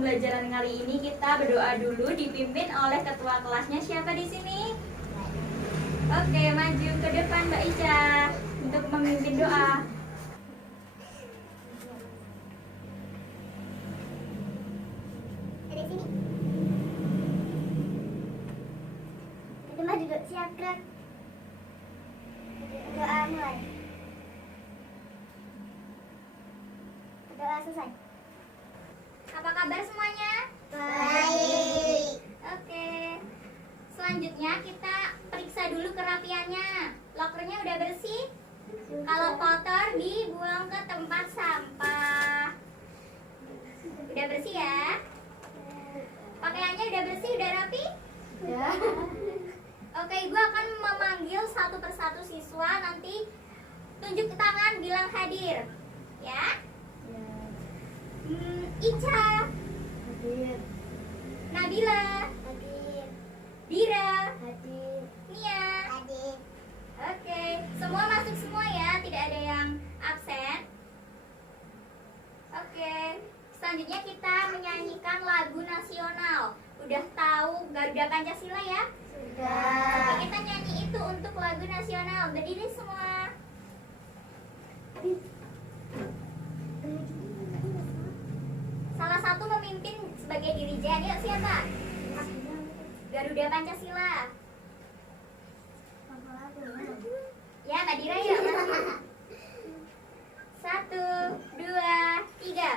pembelajaran kali ini kita berdoa dulu dipimpin oleh ketua kelasnya. Siapa di sini? Oke, maju ke depan Mbak Ica untuk memimpin doa. Dari sini. Kita mah duduk siap gerak. Doa mulai. Doa selesai. Apa kabar semuanya? Baik. Oke. Selanjutnya kita periksa dulu kerapiannya. Lokernya udah bersih? Kalau kotor dibuang ke tempat sampah. Udah bersih ya? Pakaiannya udah bersih, udah rapi? Ya. Oke, Ibu akan memanggil satu persatu siswa. Nanti tunjuk tangan, bilang hadir. Ya? Ica, hadir. Nabila, hadir. Dira, hadir. Nia, hadir. Oke, semua masuk semua ya, tidak ada yang absen. Oke, selanjutnya kita menyanyikan lagu nasional. Udah tahu Garuda Pancasila ya? Sudah. Oke, kita nyanyi itu untuk lagu nasional. Berdiri semua. Salah satu memimpin sebagai dirijen. Yuk, siapa? Garuda Pancasila. Ya, Mbak Dira yuk. 1, 2, 3.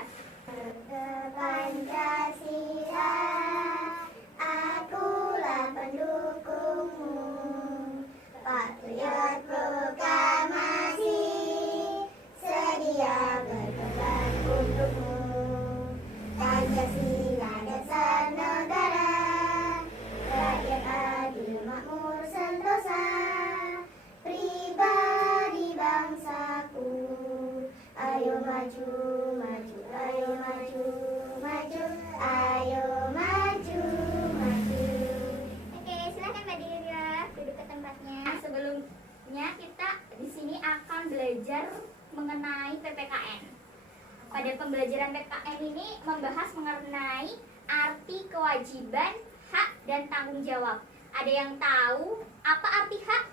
Pancasila, akulah pendukungmu. Patriot proklamasi, sedia berkorban untukmu. Pancasila dasar negara, rakyat adil makmur sentosa, pribadi bangsaku. Ayo maju, maju, ayo maju, maju, ayo maju, maju. Oke, silakan Mbak Dira duduk ke tempatnya. Sebelumnya kita di sini akan belajar mengenai PPKN. Pada pembelajaran PPKN ini membahas mengenai arti kewajiban, hak, dan tanggung jawab. Ada yang tahu apa arti hak?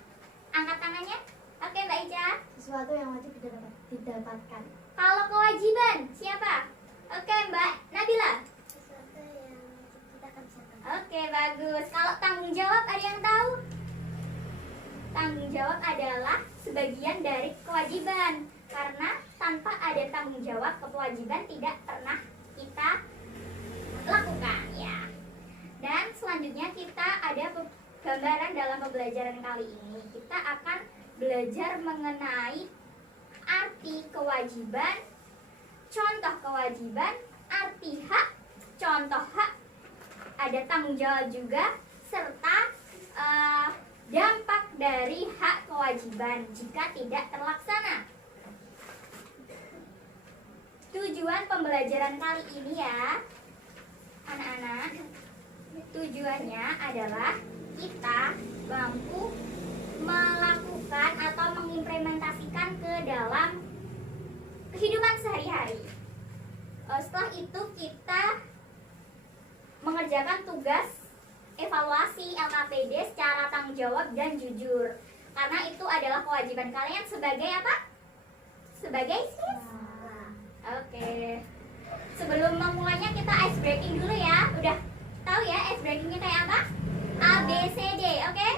Angkat tangannya. Oke, Mbak Ica. Sesuatu yang wajib didapatkan. Kalau kewajiban, siapa? Oke, Mbak Nabila. Sesuatu yang wajib kita kerjakan. Oke, bagus. Kalau tanggung jawab, ada yang tahu? Tanggung jawab adalah sebagian dari kewajiban. Karena tanpa ada tanggung jawab, kewajiban tidak pernah kita lakukan ya. Dan selanjutnya kita ada gambaran dalam pembelajaran kali ini. Kita akan belajar mengenai arti kewajiban, contoh kewajiban, arti hak, contoh hak, ada tanggung jawab juga, serta dampak dari hak kewajiban jika tidak terlaksana. Tujuan pembelajaran kali ini ya, anak-anak, tujuannya adalah kita mampu melakukan atau mengimplementasikan ke dalam kehidupan sehari-hari. Setelah itu kita mengerjakan tugas evaluasi LKPD secara tanggung jawab dan jujur. Karena itu adalah kewajiban kalian sebagai apa? Sebagai siswa. Oke. Sebelum memulainya kita ice breaking dulu ya. Udah tahu ya ice breakingnya kayak apa? A, B, C, D, oke?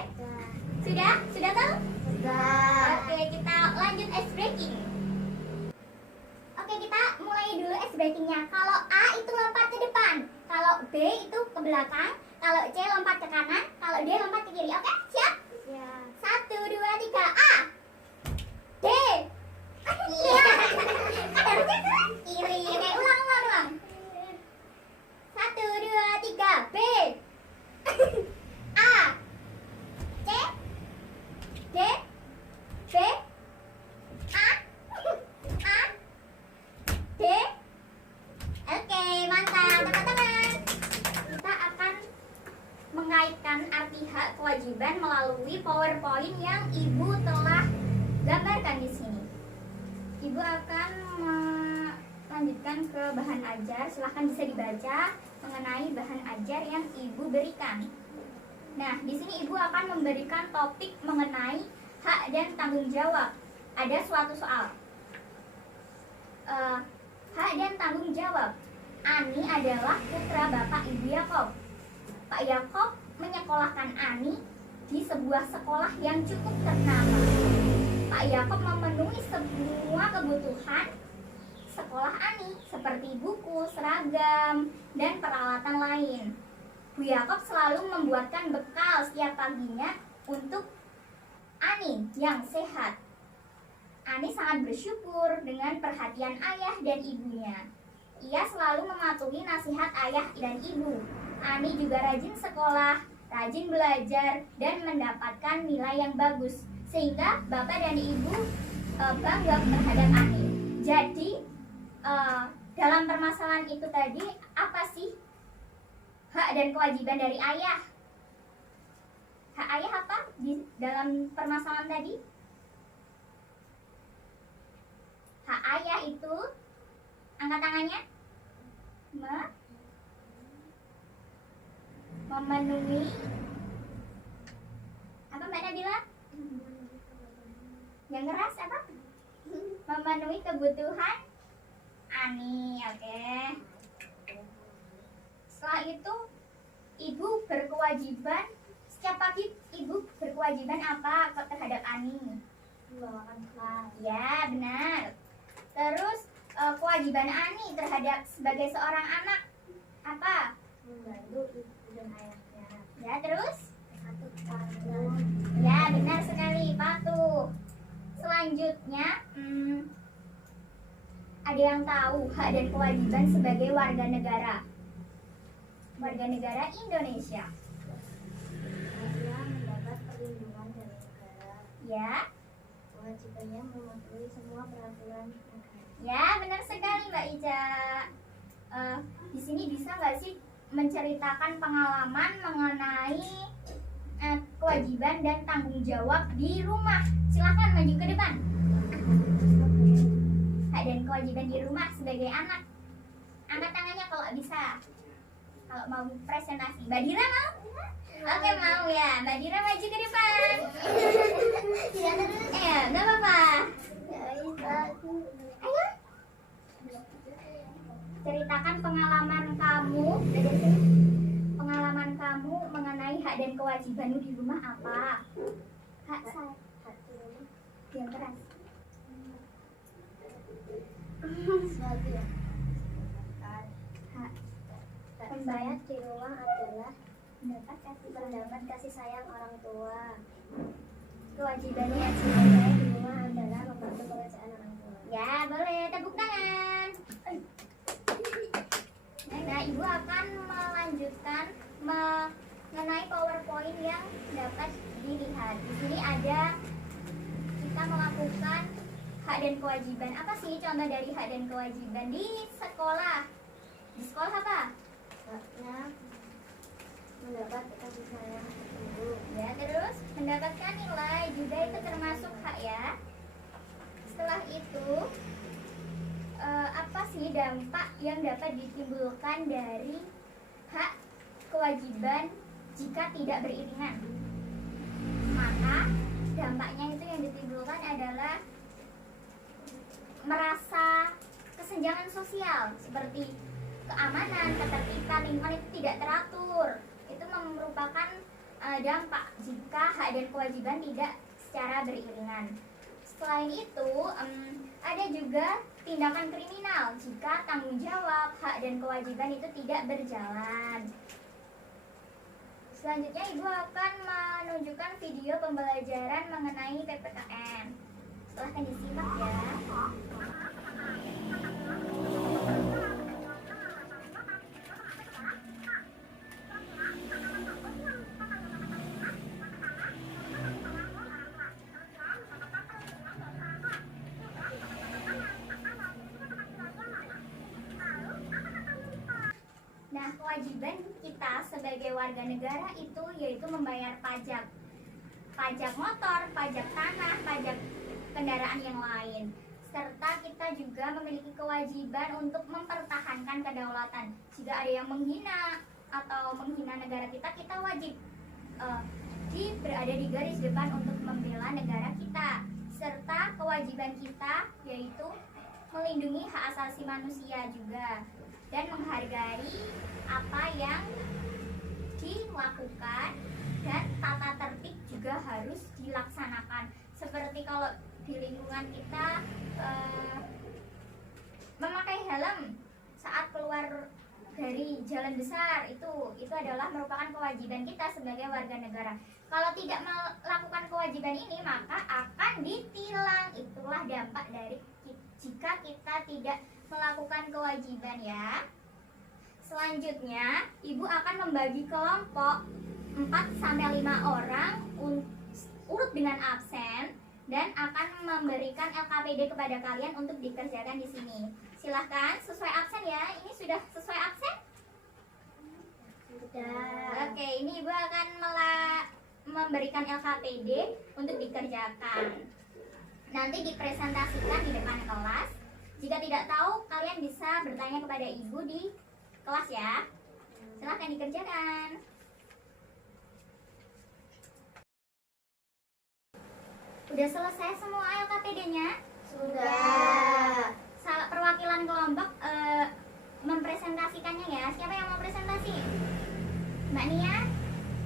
Sudah? Sudah tahu? Sudah. Oke, kita lanjut ice breaking. Oke, kita mulai dulu ice breakingnya. Kalau A itu lompat ke depan, kalau B itu ke belakang, kalau C lompat ke kanan, kalau D lompat ke kiri. Oke, siap? Ya. 1, 2, 3, A, D. Iya. Kan harusnya ke kiri. Oke, ulang. 1, 2, 3, B, A, C, D, B, A, D. Oke, mantap. Tepuk tangan. Kita akan mengaitkan arti hak kewajiban melalui PowerPoint yang Ibu telah gambarkan di sini. Ibu akan lanjutkan ke bahan ajar. Silahkan bisa dibaca mengenai bahan ajar yang ibu berikan. Nah, di sini ibu akan memberikan topik mengenai hak dan tanggung jawab. Ada suatu soal. Hak dan tanggung jawab. Ani adalah putra Bapak Ibu Yakob. Pak Yakob menyekolahkan Ani di sebuah sekolah yang cukup ternama. Pak Yakob memenuhi semua kebutuhan sekolah Ani seperti buku, seragam, dan peralatan lain. Bu Yakob selalu membuatkan bekal setiap paginya untuk Ani yang sehat. Ani sangat bersyukur dengan perhatian ayah dan ibunya. Ia selalu mematuhi nasihat ayah dan ibu. Ani juga rajin sekolah, rajin belajar, dan mendapatkan nilai yang bagus, sehingga bapak dan ibu bangga terhadap Ani. Jadi dalam permasalahan itu tadi, apa sih hak dan kewajiban dari ayah? Hak ayah apa di dalam permasalahan tadi? Hak ayah itu, angkat tangannya, memenuhi apa Mbak Nabila? Yang keras apa? Memenuhi kebutuhan Ani. Oke. Setelah itu ibu berkewajiban, setiap pagi ibu berkewajiban apa terhadap Ani? Membawakan kelas. Ya, benar. Terus kewajiban Ani terhadap sebagai seorang anak apa? Membantu ibu dan ayahnya. Ya, terus? Satu patuh. Ya, benar sekali, patuh. Selanjutnya, ada yang tahu hak dan kewajiban sebagai warga negara? Warga negara Indonesia. Dia mendapat perlindungan dari negara. Ya, Kewajibannya mematuhi semua peraturan negara. ya benar sekali Mbak Ica. Di sini bisa nggak sih menceritakan pengalaman mengenai kewajiban dan tanggung jawab di rumah? Silakan maju ke depan. Hak dan kewajiban di rumah sebagai anak. Angkat tangannya kalau bisa. Kalau mau presentasi, Mbak Dira mau? Oke, mau ya. Mbak Dira maju ke depan. Nggak apa-apa. Ayo. Ceritakan pengalaman kamu dari sini. Pengalaman kamu mengenai hak dan kewajibanmu di rumah apa? Hak saya. Hak di rumah. Yang keras. Sesuatu yang Hak. hak saya di rumah adalah Mendapat kasih sayang orang tua. kewajibannya Saya di rumah adalah membantu pekerjaan orang tua. ya, boleh tepuk tangan. Nah, ibu akan melanjutkan mengenai PowerPoint yang dapat dilihat. Di sini ada kita melakukan hak dan kewajiban. Apa sih contoh dari hak dan kewajiban di sekolah? Di sekolah apa? Haknya mendapat kasih sayang ibu. Ya, terus mendapatkan nilai juga itu termasuk hak ya. Setelah itu apa sih dampak yang dapat ditimbulkan dari hak kewajiban jika tidak beriringan? Maka dampaknya itu yang ditimbulkan adalah merasa kesenjangan sosial seperti keamanan, ketertiban, lingkungan itu tidak teratur. Itu merupakan dampak jika hak dan kewajiban tidak secara beriringan. Selain itu, ada juga tindakan kriminal jika tanggung jawab, hak dan kewajiban itu tidak berjalan. Selanjutnya ibu akan menunjukkan video pembelajaran mengenai PPKN. Silahkan disimak ya. Nah, kewajiban kita sebagai warga negara itu yaitu membayar pajak. Pajak motor, pajak tanah, pajak kendaraan yang lain. serta kita juga memiliki kewajiban untuk mempertahankan kedaulatan. Jika ada yang menghina atau menghina negara kita, kita wajib berada di garis depan untuk membela negara kita. Serta kewajiban kita yaitu melindungi hak asasi manusia juga dan menghargai apa yang dilakukan, dan tata tertib juga harus dilaksanakan. Seperti kalau di lingkungan kita memakai helm saat keluar dari jalan besar, itu adalah merupakan kewajiban kita sebagai warga negara. Kalau tidak melakukan kewajiban ini maka akan ditilang. Itulah dampak dari jika kita tidak melakukan kewajiban ya. Selanjutnya, Ibu akan membagi kelompok 4-5 orang urut dengan absen dan akan memberikan LKPD kepada kalian untuk dikerjakan di sini. Silahkan sesuai absen ya. Ini sudah sesuai absen? Sudah. Oke, ini Ibu akan memberikan LKPD untuk dikerjakan. Nanti dipresentasikan di depan kelas. Jika tidak tahu, kalian bisa bertanya kepada Ibu di kelas ya. Silahkan dikerjakan. Udah selesai semua LKPD-nya? Sudah. Perwakilan kelompok mempresentasikannya ya. Siapa yang mau presentasi? Mbak Nia?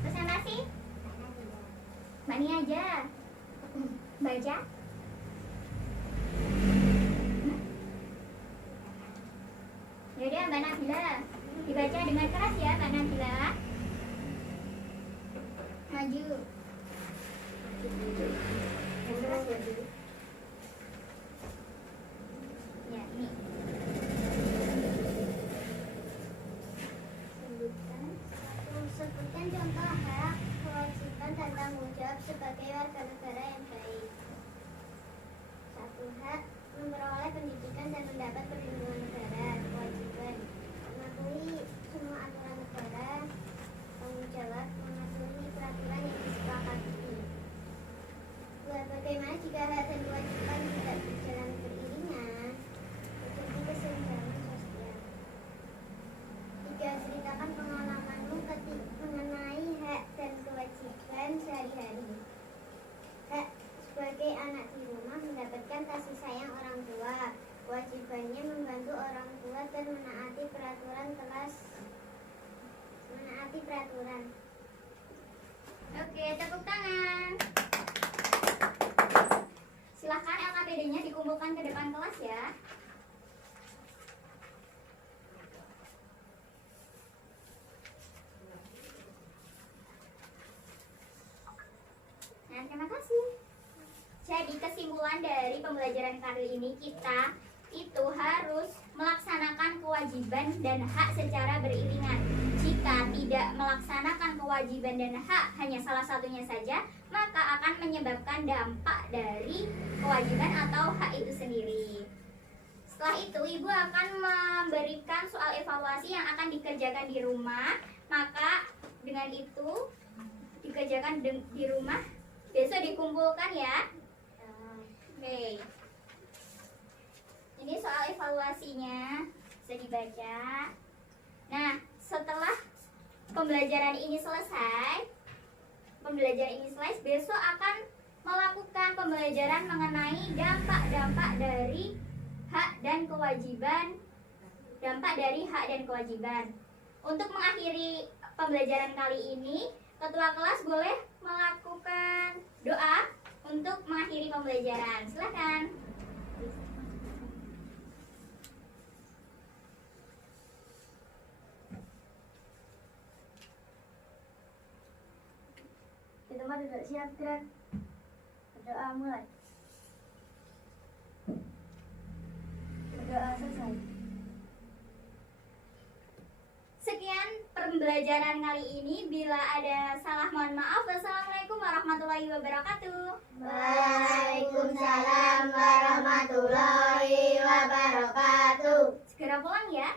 Presentasi? Mbak Nia aja. Baca. Yaudah Mbak Nabila, dibaca dengan keras ya Mbak Nabila. Maju. Yang keras ya, Bu. Ya, ini. Sebutkan contoh hak, kewajiban dan tanggung jawab sebagai warga negara yang baik. 1. Hak memperoleh pendidikan dan mendapat perlindungan negara. Kewajiban mematuhi semua aturan negara. Tanggung jawab mematuhi peraturan yang disepakati. 2. Bagaimana jika hak dan kewajiban tidak berjalan beriringan? Seperti kesenjangan sosial. 3. Ceritakan pengalamanmu mengenai hak dan kewajiban sehari-hari. Hak sebagai anak di rumah mendapatkan kasih sayang orang tua. Kewajibannya membantu orang tua dan menaati peraturan kelas. Menaati peraturan. Oke, tepuk tangan. Silahkan LKPD-nya dikumpulkan ke depan kelas ya. Nah, terima kasih. Jadi kesimpulan dari pembelajaran kali ini, kita itu harus melaksanakan kewajiban dan hak secara beriringan. Jika tidak melaksanakan kewajiban dan hak hanya salah satunya saja, maka akan menyebabkan dampak dari kewajiban atau hak itu sendiri. Setelah itu, Ibu akan memberikan soal evaluasi yang akan dikerjakan di rumah. Maka dengan itu dikerjakan di rumah, besok dikumpulkan ya. Oke. Ini soal evaluasinya, bisa dibaca. Nah, setelah pembelajaran ini selesai, besok akan melakukan pembelajaran mengenai dampak-dampak dari hak dan kewajiban. Untuk mengakhiri pembelajaran kali ini, ketua kelas boleh melakukan doa untuk mengakhiri pembelajaran. Silakan. Kita mah sudah siap, Gran. Berdoa mulai. Berdoa selesai. Sekian pembelajaran kali ini. Bila ada salah mohon maaf. Wassalamualaikum warahmatullahi wabarakatuh. Waalaikumsalam warahmatullahi wabarakatuh. Segera pulang ya.